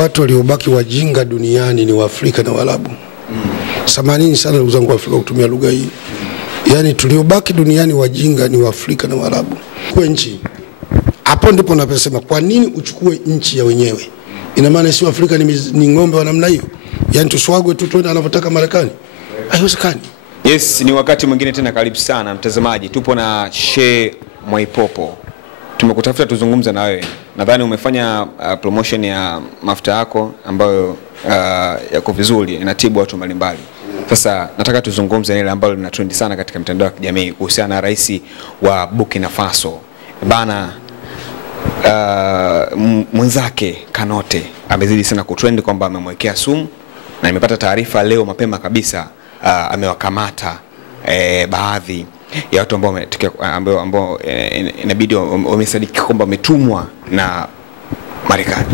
watu waliobaki wajinga duniani ni Waafrika na Waarabu. Samanini sana ndugu zangu Afrika kutumia lugha hii. Yaani tuliobaki duniani wajinga ni Waafrika na Waarabu. Kwa nchi. Hapo ndipo naposema kwa nini uchukue nchi ya wenyewe? Ina maana si Afrika ni ng'ombe wa namna hiyo? Yaani tuswagwe tu twende anavyotaka Marekani? Haiwezekani. Yes, ni wakati mwingine tena karibu sana mtazamaji. Tupo na Sheikh Mwaipopo. Tumekutafuta tuzungumze na wewe. Nadhani umefanya promotion ya mafuta yako ambayo yako vizuri, inatibu watu mbalimbali. Sasa nataka tuzungumze na ile ambalo lina trend sana katika mitandao ya kijamii kuhusiana na rais wa Burkina Faso. Bana mwenzake Kanote amezidi sana kutrend kwamba amemwekea sumu, na nimepata taarifa leo mapema kabisa amewakamata baadhi ya watu ambao inabidi wamesadiki kwamba wametumwa na Marekani.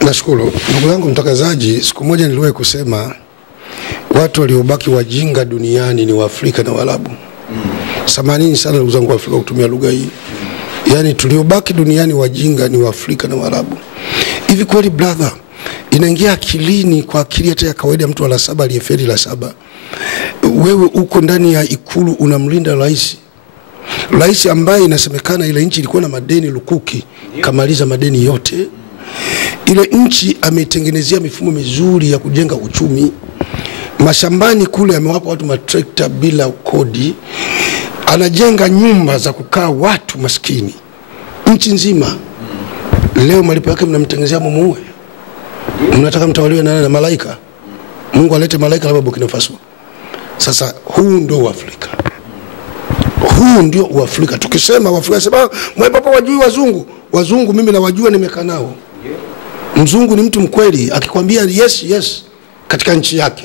Nashukuru. Ndugu yangu mtangazaji, siku moja niliwahi kusema watu waliobaki wajinga duniani ni Waafrika na Waarabu. Samanini sana ndugu zangu Afrika kutumia lugha hii. Yaani tuliobaki duniani wajinga ni Waafrika na Waarabu. Hivi kweli brother, inaingia akilini kwa akili hata ya kawaida mtu ala saba aliyeferi la saba? Wewe uko ndani ya ikulu unamlinda rais. Rais ambaye inasemekana ile nchi ilikuwa na madeni lukuki, kamaliza madeni yote. Ile nchi ametengenezea mifumo mizuri ya kujenga uchumi. Mashambani kule amewapa watu matrekta bila kodi. Anajenga nyumba za kukaa watu maskini nchi nzima. Leo malipo yake mnamtengenezea mumuue. Mnataka mtawaliwe na malaika? Mungu alete malaika labda Burkina Faso. Sasa huu ndio Afrika. Huu ndio Afrika. Tukisema Waafrika sema Mwaipopo wajui wazungu. Wazungu mimi na wajua, nimekaa nao. Mzungu ni mtu mkweli, akikwambia yes katika nchi yake.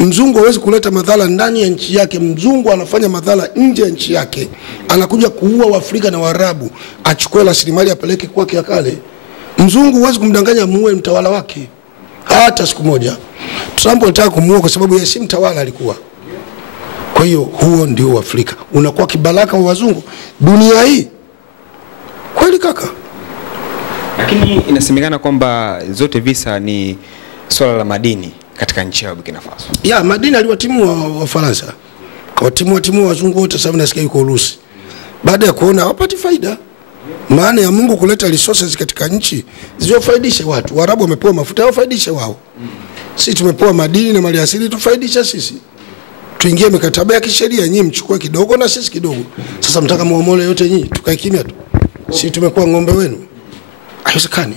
Mzungu hawezi kuleta madhara ndani ya nchi yake. Mzungu anafanya madhara nje ya nchi yake. Anakuja kuua Waafrika na Waarabu, achukue rasilimali apeleke kwake ya kale. Mzungu huwezi kumdanganya muue mtawala wake hata siku moja. Trump alitaka kumuua kwa sababu yeye si mtawala alikuwa. Kwa hiyo huo ndio Afrika. Unakuwa kibaraka wa wazungu dunia hii. Kweli kaka? Lakini inasemekana kwamba zote visa ni swala la madini katika nchi ya Burkina Faso. Ya, madini aliwatimua wa Faransa. Kawatimua wazungu wote, sasa nasikia yuko Urusi. Baada ya kuona hawapati faida. Maana ya Mungu kuleta resources katika nchi ziwafaidishe watu. Waarabu wamepewa mafuta, wafaidishe wao. Sisi tumepewa madini na mali asili, tufaidisha sisi. Tuingie mikataba ya kisheria, nyinyi mchukue kidogo na sisi kidogo. Sasa mtaka muomole yote nyinyi, tukae kimya tu. Sisi tumekuwa ng'ombe wenu. Haiwezekani.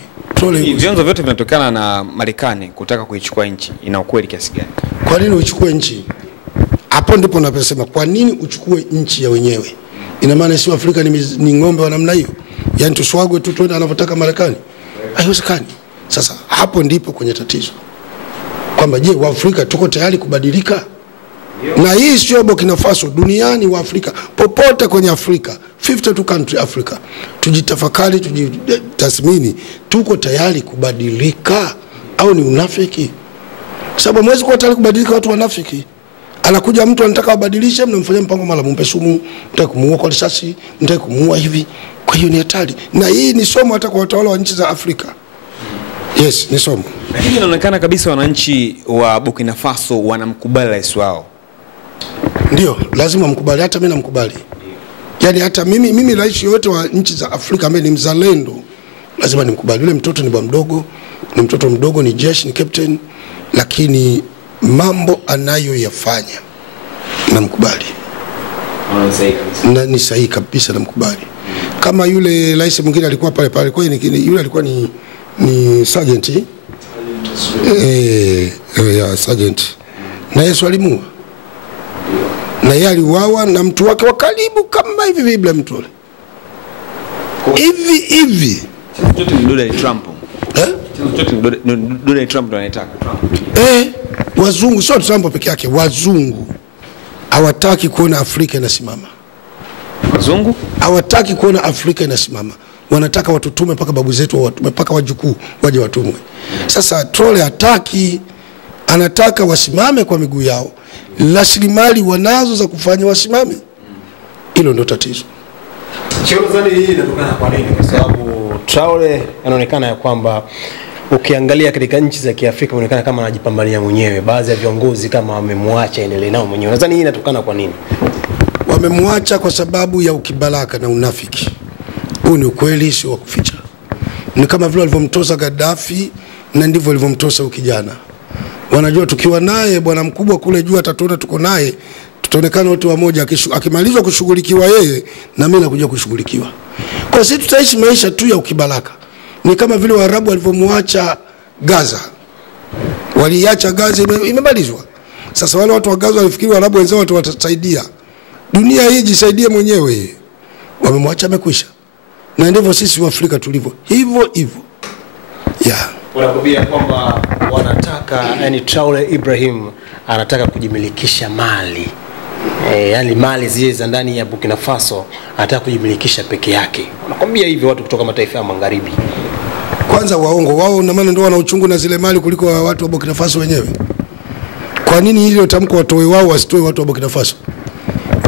Vyanzo vyote vinatokana na Marekani kutaka kuichukua nchi. Ina ukweli kiasi gani? Kwa nini uchukue nchi? Hapo ndipo naposema kwa nini uchukue nchi ya wenyewe? Ina maana si Afrika ni ng'ombe wa namna hiyo? Yaani tuswagwe tu twende anavyotaka Marekani? Haiwezekani. Sasa hapo ndipo kwenye tatizo. Kwamba je, Waafrika tuko tayari kubadilika? Na hii sio Burkina Faso, duniani wa Afrika, popote kwenye Afrika, 52 country Africa. Tujitafakari, tujitathmini, tuko tayari kubadilika au ni unafiki? Sababu mwezi kwa tayari kubadilika watu wanafiki. Anakuja mtu anataka abadilishe, mnamfanyia mpango mara mumpe sumu, mtaka kumuua kwa risasi, mtaka kumuua hivi. Kwa hiyo ni hatari. Na hii ni somo hata kwa watawala wa nchi za Afrika. Yes, ni somo. Lakini inaonekana kabisa wananchi wa Burkina Faso wanamkubali rais wao. Ndio, lazima mkubali, hata mimi namkubali. Yaani hata mimi rais yote wa nchi za Afrika ambaye ni mzalendo lazima nimkubali. Yule mtoto ni bwana mdogo, ni mtoto mdogo, ni jeshi, ni captain, lakini mambo anayoyafanya namkubali. Ni sahihi kabisa, namkubali. Kama yule rais mwingine alikuwa pale kwa yule alikuwa ni sergeant. Ya sergeant. Na Yesu alimuua. Na yeye aliuawa na mtu wake wa karibu kama hivi Biblia mtole. Hivi. Chochote ni Donald Trump. Chochote ni Donald Trump ndo anataka Trump. Wazungu sio Trump peke yake, wazungu hawataki kuona Afrika inasimama. Wazungu hawataki kuona Afrika inasimama. Wanataka watutume mpaka babu zetu watume, mpaka wajukuu waje watumwe. Sasa Trole hataki, anataka wasimame kwa miguu yao. Rasilimali wanazo za kufanya wasimame. Hilo ndio tatizo. Cheo zani hii inatokana kwa nini? Kwa sababu Traore anaonekana ya kwamba ukiangalia katika nchi za Kiafrika inaonekana kama anajipambania mwenyewe. Baadhi ya viongozi kama wamemwacha endelee nao mwenyewe. Nadhani hii inatokana kwa nini? Wamemwacha kwa sababu ya ukibalaka na unafiki. Huu ni ukweli, sio wa kuficha. Ni kama vile walivyomtosa Gaddafi na ndivyo walivyomtosa ukijana. Wanajua tukiwa naye bwana mkubwa kule juu atatuona tuko naye, tutaonekana watu wamoja. Akimalizwa kushughulikiwa yeye na mimi nakuja kushughulikiwa. Kwa sisi tutaishi maisha tu ya ukibalaka. Ni kama vile Waarabu walivyomwacha Gaza. Waliacha Gaza imemalizwa. Sasa wale watu wa Gaza walifikiri Waarabu wenzao watasaidia. Dunia hii jisaidie mwenyewe. Wamemwacha amekwisha. Na ndivyo sisi wa Afrika tulivyo. Hivyo. Yeah. Wanakwambia kwamba wanataka, yani Traore Ibrahim anataka kujimilikisha mali. Yani mali zile za ndani ya Burkina Faso anataka kujimilikisha peke yake. Wanakwambia hivyo watu kutoka mataifa ya magharibi. Kwanza waongo wao, na maana ndio wana uchungu na zile mali kuliko watu wa Burkina Faso wenyewe. Kwa nini hilo tamko watoe wao wasitoe watu wa Burkina Faso?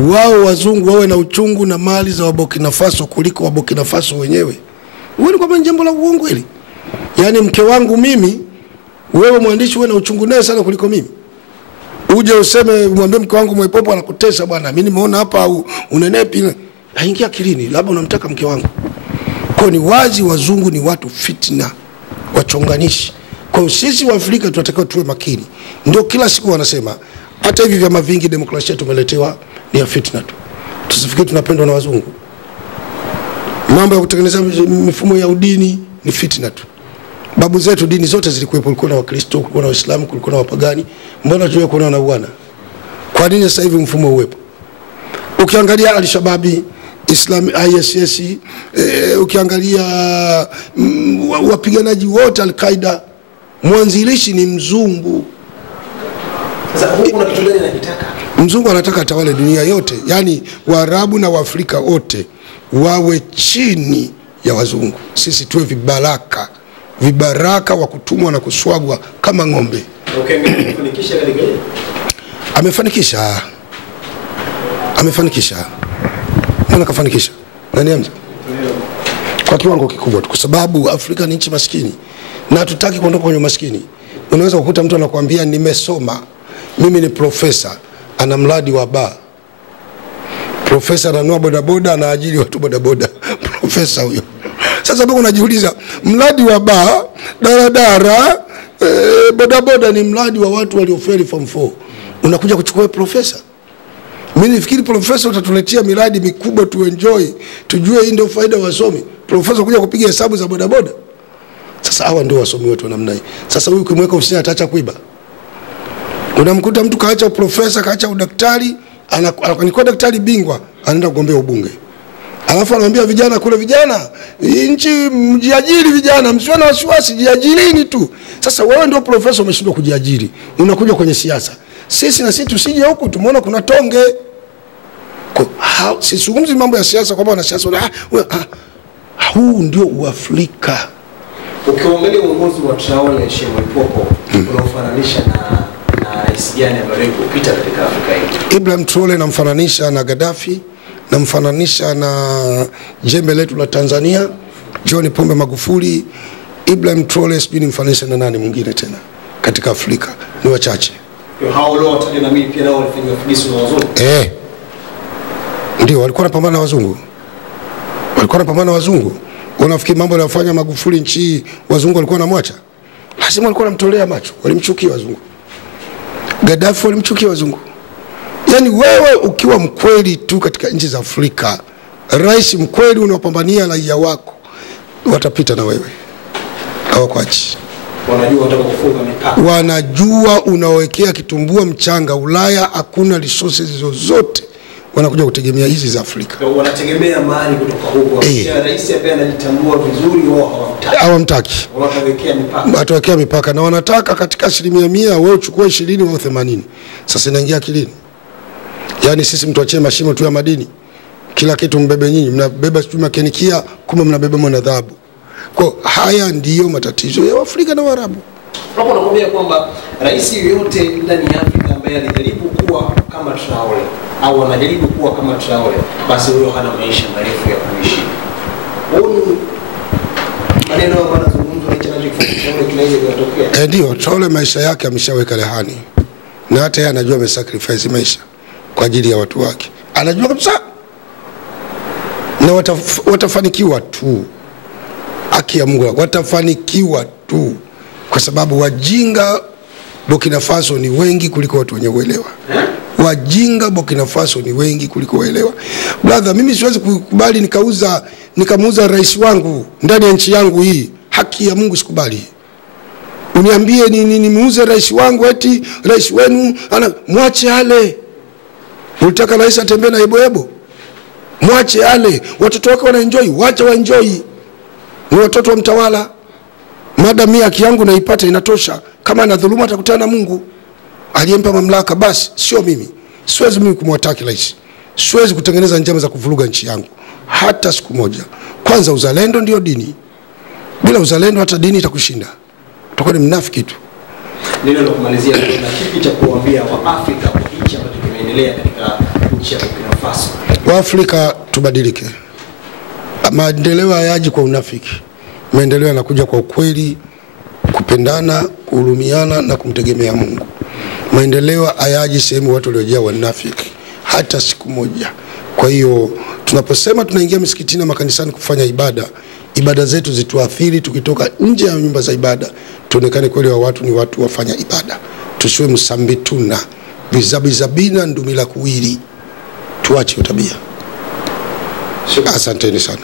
Wao wazungu wawe na uchungu na mali za Burkina Faso kuliko wa Burkina Faso wenyewe. Wewe kwa jambo la uongo hili. Yaani mke wangu mimi, wewe mwandishi wewe na uchungu naye sana kuliko mimi. Uje useme mwambie mke wangu Mwaipopo anakutesa bwana. Mimi nimeona hapa unenepi. Haingia akilini, labda unamtaka mke wangu. Kwa ni wazi wazungu ni watu fitna, wachonganishi. Kwa sisi wa Afrika tunatakiwa tuwe makini. Ndio kila siku wanasema hata hivi vyama vingi demokrasia tumeletewa ni ya fitna tu. Tusifikiri tunapendwa na wazungu. Mambo ya kutengeneza mifumo ya udini ni fitna tu. Babu zetu dini zote zilikuwepo, kulikuwa na Wakristo, kulikuwa na Waislamu, kulikuwa na wapagani. Mbona tuwe kuna na uwana? Kwa nini sasa hivi mfumo uwepo? Ukiangalia Al-Shababi, Islam, ISIS, ukiangalia wapiganaji wote Al-Qaeda, mwanzilishi ni mzungu. Sasa huko kuna kitu gani anakitaka? Mzungu anataka atawale dunia yote, yani Waarabu na Waafrika wote wawe chini ya wazungu. Sisi tuwe vibaraka wa kutumwa na kuswagwa kama ng'ombe. Okay, amefanikisha katika hili? Amefanikisha. Nani kafanikisha? Nani amza? Kwa kiwango kikubwa tu, kwa sababu Afrika ni nchi maskini na hatutaki kuondoka kwenye maskini. Unaweza kukuta mtu anakuambia nimesoma, mimi ni profesa, ana mradi wa baa. Profesa ananua bodaboda, anaajiri watu bodaboda. Profesa huyo. Sasa bado unajiuliza, mradi wa baa, daradara, bodaboda ni mradi wa watu waliofeli form 4. Unakuja kuchukua profesa? Mimi nifikiri profesa utatuletea miradi mikubwa tu enjoy, tujue hii ndio faida wasomi. Profesa kuja kupiga hesabu za bodaboda. Sasa hawa ndio wasomi wetu namna hii. Sasa huyu kimweka ofisini ataacha kuiba. Unamkuta mtu kaacha profesa, kaacha udaktari, anakuwa daktari bingwa, anaenda kugombea ubunge. Alafu anawaambia vijana kule, vijana nchi mjiajiri, vijana msiwe na wasiwasi, jiajirini tu. Sasa wewe ndio profesa umeshindwa kujiajiri, unakuja kwenye siasa. Sisi na sisi tusije huku tumeona kuna tonge. Sisungumzi mambo ya siasa kwamba wana siasa. Huu ndio Uafrika. Ukiangalia uongozi wa Traore Mwaipopo unaofananisha na rais gani ambaye kupita katika Afrika hii? Ibrahim Traore namfananisha na Gaddafi, namfananisha na jembe letu la Tanzania John Pombe Magufuli. Ibrahim Traore sijui nimfananisha na nani mwingine tena katika Afrika, ni wachache. Hao wote na mimi pia nao walifanya figisu na wazungu. Ndio walikuwa wanapambana na wazungu. Unafikiri mambo yanafanya Magufuli nchi wazungu walikuwa wanamwacha? Lazima walikuwa wanamtolea macho, walimchukia wazungu. Gaddafi walimchukia wazungu. Yaani wewe ukiwa mkweli tu katika nchi za Afrika, rais mkweli unapambania raia wako, watapita na wewe. Hawakwachi. Wanajua wataka kufunga mipaka. Wanajua unawekea kitumbua mchanga. Ulaya hakuna resources zozote, wanakuja kutegemea hizi za Afrika. Wanategemea mali kutoka huko. Rais ambaye anajitambua vizuri wao hawamtaki. Watawekea mipaka na wanataka katika 100% wewe uchukue 20 au 80. Sasa inaingia akilini. Yaani sisi mtuachie mashimo tu ya madini. Kila kitu mbebe nyinyi, mnabeba sijui makenikia, kumbe mnabeba mwanadhabu. Kwa haya ndiyo matatizo ya Afrika na Waarabu. Hapo nakwambia kwamba rais yote ndani ya Afrika ambaye alijaribu kuwa kama Traore au anajaribu kuwa kama Traore, basi huyo hana maisha marefu ya kuishi. Huyu maneno ambayo anazungumza ni challenge kinaweza kutokea. Ndio, Traore maisha yake ameshaweka rehani. Na hata yeye anajua amesacrifice maisha kwa ajili ya watu wake. Anajua kabisa. Na watafanikiwa tu. Haki ya Mungu, watafanikiwa tu. Kwa sababu wajinga Burkina Faso ni wengi kuliko watu wenye uelewa. Wajinga Burkina Faso ni wengi kuliko waelewa. Brother, mimi siwezi kukubali nikamuuza rais wangu ndani ya nchi yangu hii. Haki ya Mungu sikubali. Uniambie nimuuze rais wangu eti rais wenu mwache ale. Unataka rais atembee na ebo? Mwache ale. Watoto wake wana enjoy, wacha wa enjoy. Ni watoto wa mtawala. Madam haki yangu naipata inatosha. Kama anadhuluma atakutana na Mungu aliyempa mamlaka, basi sio mimi. Siwezi mimi kumwataki rais. Siwezi kutengeneza njama za kuvuruga nchi yangu hata siku moja. Kwanza uzalendo ndio dini. Bila uzalendo hata dini itakushinda. Utakuwa ni mnafiki tu. Neno la kumalizia, na kipi cha kuambia wa Afrika kwa nchi ambayo kimeendelea katika nchi ya Burkina Faso? Wa Afrika tubadilike. Maendeleo hayaji kwa unafiki. Maendeleo yanakuja kwa ukweli, kupendana, kuhurumiana na kumtegemea Mungu. Maendeleo hayaji sehemu watu waliojaa wanafiki hata siku moja. Kwa hiyo tunaposema tunaingia misikitini na makanisani kufanya ibada zetu zituathiri. Tukitoka nje ya nyumba za ibada tuonekane kweli wa watu ni watu wafanya ibada. Tusiwe msambituna bizabina ndumila kuwili. Tuache utabia. Asanteni sana.